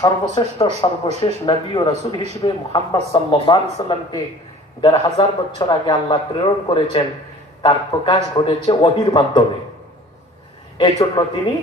সর্বশ্রেষ্ঠ সর্বশেষ নবী ও রাসূল হিসেবে মুহাম্মদ সাল্লাল্লাহু আলাইহি সাল্লামকে ১৫০০ বছর আগে আল্লাহ প্রেরণ করেছেন, তার প্রকাশ ঘটেছে ওহীর মাধ্যমে। এই জন্য তিনি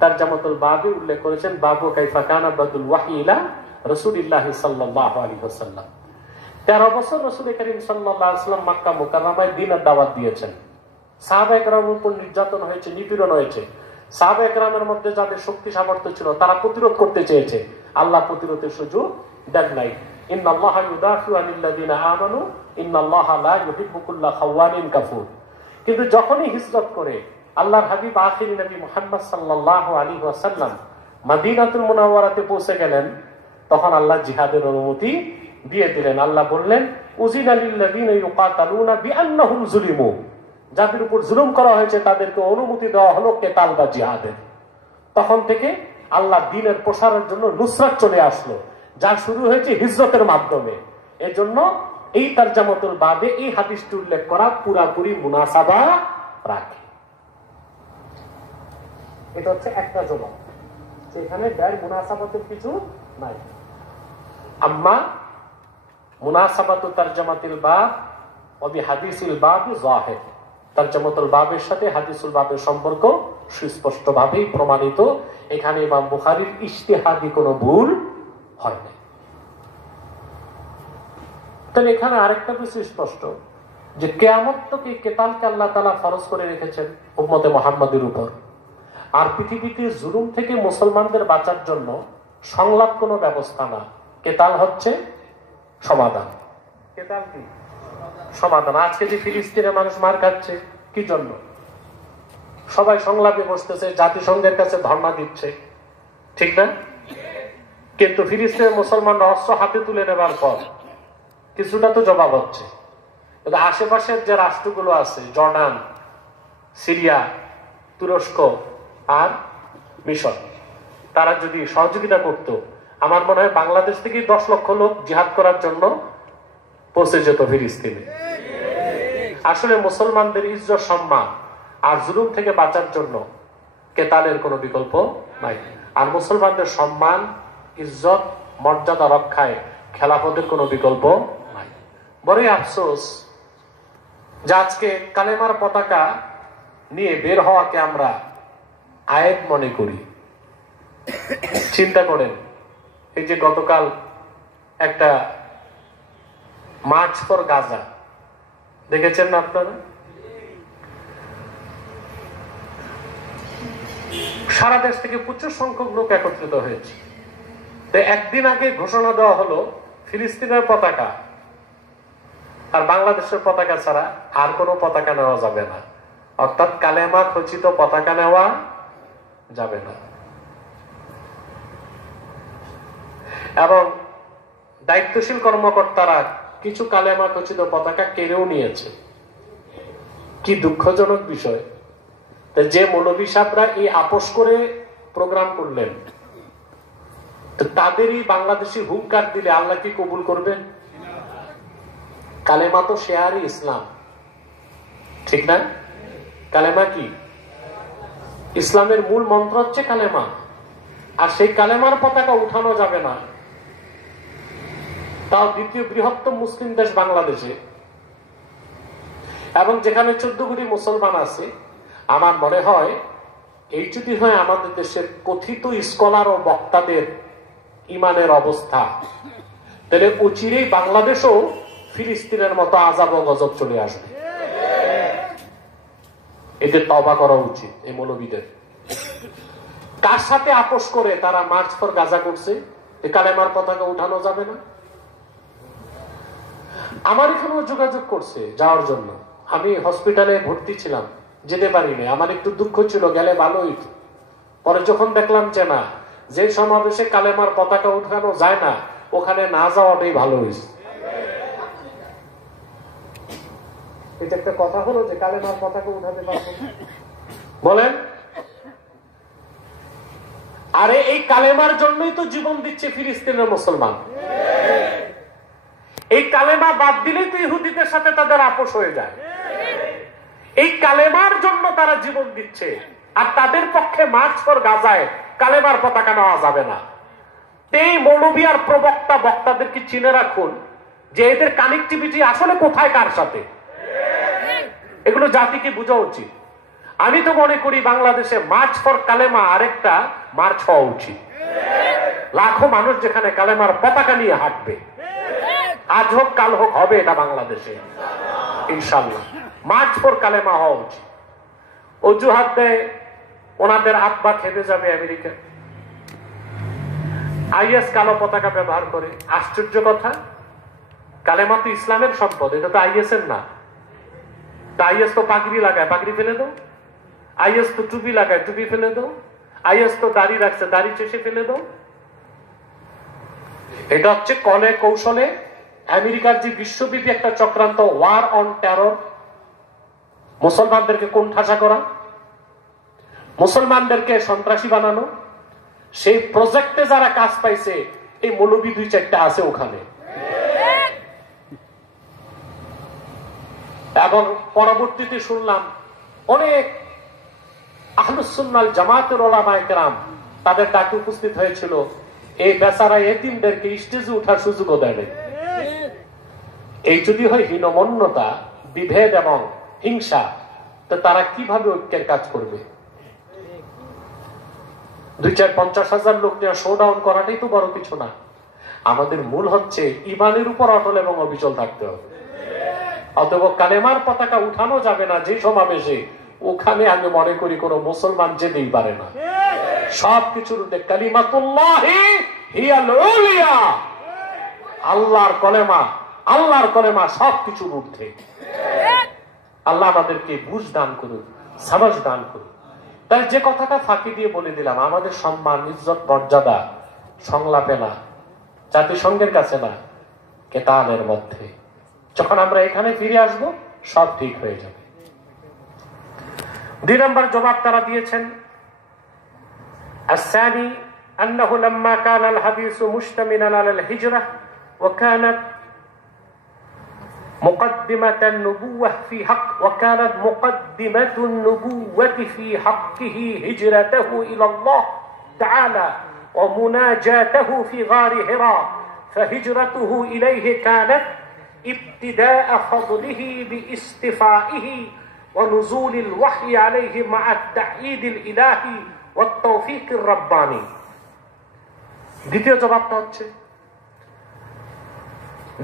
তারজামাতুল বাবে উল্লেখ করেছেন, বাবু কাইফা কানা বাদুল ওয়াহী ইলা রাসূলিল্লাহ সাল্লাল্লাহু আলাইহি ওয়াসাল্লাম। 13 বছর রাসূল করিম সাল্লাল্লাহু আলাইহি ওয়াসাল্লাম মক্কা মুকাররমায় দ্বীনের দাওয়াত দিয়েছেন। সাহাবায়ে কেরামের উপর নির্যাতন হয়েছে, নিপীড়ন হয়েছে। সাহাবায়ে কেরামের মধ্যে যাদের শক্তি সামর্থ্য ছিল তারা প্রতিরোধ করতে চেয়েছে, আল্লাহ প্রতিরোধের সুযোগ দেন নাই। ইন্নাল্লাহা ইউদাফিউ আনিল্লাযিনা আমানু ইন্নাল্লাহা লা ইউহিব্বু কুল্লা খাওয়ানিন কাফুর। কিন্তু যখনই হিজরত করে আল্লাহর হাবিব আখিরি নবী মুহাম্মদ সাল্লাল্লাহু আলাইহি ওয়াসাল্লাম মদিনাতুল মুনাওয়ারাতে পৌঁছে গেলেন, তখন আল্লাহ জিহাদের অনুমতি দিয়ে দিলেন। আল্লাহ বললেন, উযিনা লিল্লাযিনা ইউকাতালুনা বিআন্নাহুম যুলিমু, যাদের উপর জুলুম করা হয়েছে তাদেরকে অনুমতি দেওয়া হলো কেতাল বা জিহাদের। তখন থেকে আল্লাহ দ্বীনের প্রসারের জন্য নুসরাত চলে আসলো, যা শুরু হয়েছে হিজরতের মাধ্যমে। এজন্য এই তারজামাতুল বাবে এই হাদিসটি উল্লেখ করা পুরাপুরি মুনাসাবা রাখে। এটা হচ্ছে একটা জবাব, সেখানে গায়ের মুনাসাবাতের কিছু নাই। আম্মা মুনাসাবাতু তারজামাতিল বাব ওয়া বিহাদিসিল বাব যাহির, তারজামাতুল বাবের সাথে হাদিসুল বাবের সম্পর্ক সুস্পষ্টভাবেই প্রমাণিত। এখানে ইমাম বুখারীর ইজতিহাদি কোনো ভুল হয় না। তাহলে এখানে আরেকটা বিষয় স্পষ্ট যে কিয়ামত থেকে কেতালকে আল্লাহ তাআলা ফরজ করে রেখেছেন উম্মতে মুহাম্মাদের উপর। আর পৃথিবীতে জুলুম থেকে মুসলমানদের বাঁচার জন্য সংলাপ কোনো ব্যবস্থা না, কেতাল হচ্ছে সমাধান। কেতাল কি সমাধান। আজকে যে ফিলিস্তিনের মানুষ মার খাচ্ছে কি জন্য? সবাই সংলাপে বসতেছে, জাতিসংঘের কাছে ধর্ণা দিচ্ছে, ঠিক না? কিন্তু ফিলিস্তিনের মুসলমানরা অস্ত্র হাতে তুলে নেবার পর কিছুটা তো জবাব হচ্ছে। কিন্তু আশেপাশের যে রাষ্ট্রগুলো আছে, জর্ডান, সিরিয়া, তুরস্ক আর মিশর, তারা যদি সহযোগিতা করত, আমার মনে হয় বাংলাদেশ থেকে 10 লক্ষ লোক জিহাদ করার জন্য পৌঁছে যেত ফিলিস্তিনে। আসলে মুসলমানদের ইজ্জত সম্মান আর জুলুম থেকে বাঁচার জন্য কেতালের কোনো বিকল্প নাই। আর মুসলমানদের সম্মান, ইজ্জত, মর্যাদা রক্ষায় খেলাফতের কোনো বিকল্প নাই। বড়ই আফসোস যে আজকে কালেমার পতাকা নিয়ে বের হওয়াকে আমরা আয়েব মনে করি। চিন্তা করেন, এই যে গতকাল একটা মার্চ ফর গাজা দেখেছেন না আপনারা? সারা দেশ থেকে প্রচুর সংখ্যক লোক একত্রিত হয়েছে। তো একদিন আগে ঘোষণা দেওয়া হলো ফিলিস্তিনের পতাকা আর বাংলাদেশের পতাকা ছাড়া আর কোনো পতাকা নেওয়া যাবে না, অর্থাৎ কালেমা খচিত পতাকা নেওয়া যাবে না। এবং দায়িত্বশীল কর্মকর্তারা কিছু কালেমা খচিত পতাকা কেড়েও নিয়েছে। কি দুঃখজনক বিষয়। যে মৌলভী সাহেবরা এই আপোষ করে প্রোগ্রাম করলেন, তাদেরই বাংলাদেশি হুঙ্কার দিলে আল্লাহ কি কবুল করবেন? কালেমা তো শেয়ারই ইসলাম, ঠিক না? কালেমা কি? ইসলামের মূল মন্ত্র হচ্ছে কালেমা। আর সেই কালেমার পতাকা উঠানো যাবে না, তাও দ্বিতীয় বৃহত্তম মুসলিম দেশ বাংলাদেশে, এবং যেখানে 14 কোটি মুসলমান আছে। আমার মনে হয় এই যদি হয় আমাদের দেশের কথিত স্কলার ও বক্তাদের ইমানের অবস্থা, তাহলে অচিরেই বাংলাদেশও ফিলিস্তিনের মতো আযাব ও গজব চলে আসবে। এদের তওবা করা উচিত এই মৌলবীদের। কার সাথে আপোষ করে তারা মার্চ ফর গাজা করছে? কালেমার পতাকা উঠানো যাবে না। আমার এখানেও যোগাযোগ করছে যাওয়ার জন্য। আমি হসপিটালে ভর্তি ছিলাম, যেতে পারিনি। আমার একটু দুঃখ ছিল, গেলে ভালো হইতো। পরে যখন দেখলাম যে না, যে সমাবেশে কালেমার পতাকা উঠানো যায় না, ওখানে না যাওয়াটাই ভালো হয়েছে। এটা একটা কথা হলো যে কালেমার পতাকা উঠাতে পারবো না, বলেন? আরে এই কালেমার জন্যই তো জীবন দিচ্ছে ফিলিস্তিনের মুসলমান। এই কালেমা বাদ দিলেই তো ইহুদিদের সাথে তাদের আপোষ হয়ে যায়। এই কালেমার জন্য তারা জীবন দিচ্ছে, আর তাদের পক্ষে মার্চ ফর গাজায় কালেমার পতাকা নেওয়া যাবে না। এই মৌলবী আর প্রবক্তা বক্তাদেরকে চিনে রাখুন যে এদের কানেক্টিভিটি আসলে কোথায় কার সাথে, এগুলো জাতিকে বোঝা উচিত। আমি তো মনে করি বাংলাদেশে মার্চ ফর কালেমা আরেকটা মার্চ হওয়া উচিত। লাখো মানুষ যেখানে কালেমার পতাকা নিয়ে হাঁটবে, আজ হোক কাল হোক হবে এটা বাংলাদেশে ইনশাল্লাহ। মার্চ ফর কালেমা হওয়া উচিত। অজুহাত দেয় ওনাদের আব্বা খেতে যাবে আমেরিকা, আইএস কালো পতাকা ব্যবহার করে। আশ্চর্য কথা, কালেমা তো ইসলামের সম্পদ, এটা তো আইএস এর না। আইএস তো পাগড়ি লাগায়, পাগড়ি ফেলে দাও। আইএস তো টুপি লাগায়, টুপি ফেলে দাও। আইএস তো দাড়ি রাখছে, দাড়ি চেষে ফেলে দাও। এটা হচ্ছে কলে কৌশলে আমেরিকার যে বিশ্বব্যাপী একটা চক্রান্ত, ওয়ার অন টেরর, মুসলমানদেরকে কোণঠাসা করা, মুসলমানদেরকে সন্ত্রাসী বানানো। সেই প্রজেক্টে যারা কাজ পাইছে এই মৌলবী 2-4টা আছে ওখানে। এবং পরবর্তীতে শুনলাম অনেক আহলুস সুন্নাহ জামাতের উলামায়ে কেরাম তাদের ডাকে উপস্থিত হয়েছিল। এই বেচারা এতিমদেরকে স্টেজে ওঠার সুযোগও দেয় নাই। এই যদি হয় হীনমন্যতা, বিভেদ এবং হিংসা, তো তারা কিভাবে ঐক্যের কাজ করবে? 2-4-50 হাজার লোক নিয়ে শোডাউন করাটাই তো বড় কিছু না। আমাদের মূল হচ্ছে ইমানের উপর অটল এবং অবিচল থাকতে হবে। অতএব কালেমার পতাকা উঠানো যাবে না যে সমাবেশে, ওখানে আমি মনে করি কোন মুসলমান যেতেই পারে না। সবকিছুর কালিমাতুল্লাহি হিয়াল উলিয়া, আল্লাহর কলেমা, আল্লাহর কলেমা সবকিছুর ঊর্ধ্বে। আল্লাহ আমাদেরকে বুঝ দান করুন, সাবাস দান করুন। তাই যে কথাটা ফাঁকি দিয়ে বলে দিলাম, আমাদের সম্মান, ইজ্জত, মর্যাদা সংলাপে না, জাতিসংঘের কাছে না, কেতানের মধ্যে। যখন আমরা এখানে ফিরে আসব সব ঠিক হয়ে যাবে। 2 নম্বর জবাব তারা দিয়েছেন, الثاني أنه لما كان الحديث مشتملا على الهجرة وكانت مقدمة النبوة في حقه هجرته إلى الله تعالى ومناجاته في غار حراء، فهجرته إليه كانت ابتداء فضله باستفائه ونزول الوحي عليه مع التأييد الإلهي والتوفيق الرباني। দ্বিতীয় জবাবটা হচ্ছে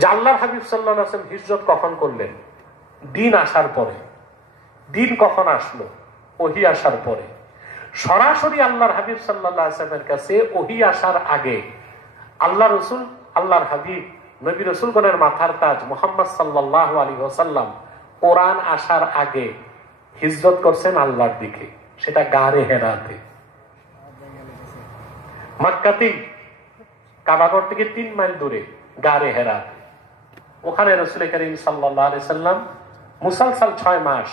যে আল্লাহর হাবিব সাল্লাল্লাহু আলাইহি ওয়াসাল্লাম হিজরত কখন করলেন? দিন আসার পরে। দিন কখন আসলো? ওহী আসার পরে। সরাসরি আল্লাহর হাবিব সাল্লাল্লাহু আলাইহি ওয়াসাল্লামের কাছে ওহী আসার আগে আল্লাহ রাসূল, আল্লাহর হাবিব, নবী রাসূলগণের মাথার তাজ মুহাম্মদ সাল্লাল্লাহু আলাইহি ওয়াসাল্লাম কোরআন আসার আগে হিজরত করছেন আল্লাহর দিকে। সেটা গারে হেরাতে, মক্কাতেই, কাবাগর থেকে 3 মাইল দূরে গারে হেরাত। ওখানে রাসূল করিম সাল্লাল্লাহু আলাইহি সাল্লাম মুসালসাল 6 মাস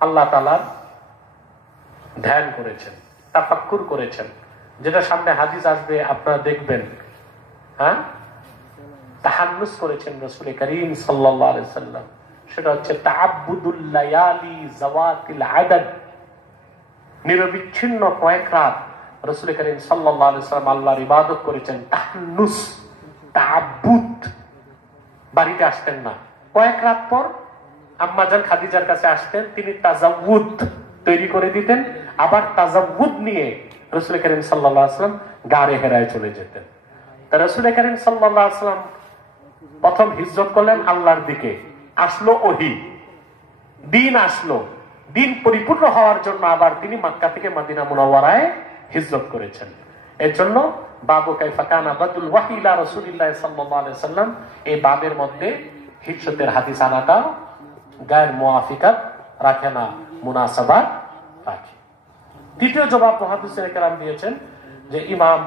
আল্লাহ তাআলার ধ্যান করেছেন, তাফাক্কুর করেছেন। যেটা সামনে হাদিস আসবে আপনারা দেখবেন। হ্যাঁ, তাহান্নুস করেছেন রাসূল করিম সাল্লাল্লাহু আলাইহি সাল্লাম। সেটা হচ্ছে তাআব্বুদুল লায়ালি যাওয়াতিল আদাদ। নিরবিচ্ছিন্ন কয়েক রাত রাসূল করিম সাল্লাল্লাহু আলাইহি সাল্লাম আল্লাহর ইবাদত করেছেন। তাহান্নুস, তাআব্বুদ। বাড়িতে আসতেন না, কয়েক রাত পর আম্মা জান খাদিজার কাছে আসতেন, তিনি তাজাউদ তৈরি করে দিতেন। আবার তাজাউদ নিয়ে রাসূল করিম সাল্লাল্লাহু আলাইহি সাল্লাম গারে হেরায় চলে যেতেন। তা রাসূল করিম সাল্লাল্লাহু আলাইহি সাল্লাম প্রথম হিজরত করলেন আল্লাহর দিকে। আসলো ওহী, দিন আসলো। দিন পরিপূর্ণ হওয়ার জন্য আবার তিনি মক্কা থেকে মদিনা মুনাওয়ারায় হিজরত করেছেন। এর জন্য বাবু কাইফা কানা বাদুল ওয়াহী ইলা রাসূলিল্লাহ সাল্লাল্লাহু আলাইহি ওয়াসাল্লাম, এই বাবের মধ্যে হিজরতের হাদিস আনাটা গায়ের মুআফিকাত রাখে না, মুনাসাবাত রাখে। তৃতীয় জবাব মুহাদ্দিসিনে কেরাম দিয়েছেন যে ইমাম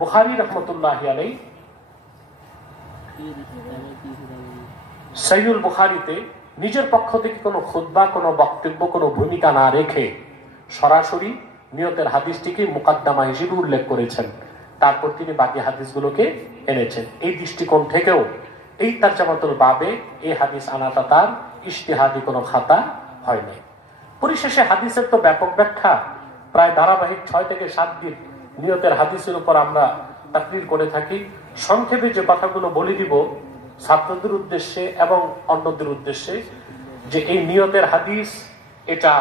বুখারী রাহমাতুল্লাহি আলাইহি সহিহুল বুখারীতে নিজের পক্ষ থেকে কোনো খুতবা, কোনো বক্তব্য, কোনো ভূমিকা না রেখে সরাসরি নিয়তের হাদিসটিকে মুকাদ্দামা হিসেবে উল্লেখ করেছেন। তারপর তিনি বাকি হাদিসগুলোকে এনেছেন। এই দৃষ্টিকোণ থেকেও এই তারজামাতুল বাবে এই হাদিস আনাটা তার ইজতিহাদি কোনো খাতা হয়নি। পরিশেষে হাদিসের তো ব্যাপক ব্যাখ্যা, প্রায় ধারাবাহিক 6 থেকে 7 দিন নিয়তের হাদিসের উপর আমরা তাকরির করে থাকি। সংক্ষেপে যে কথাগুলো বলে দিব ছাত্রদের উদ্দেশ্যে এবং অন্যদের উদ্দেশ্যে, যে এই নিয়তের হাদিস এটা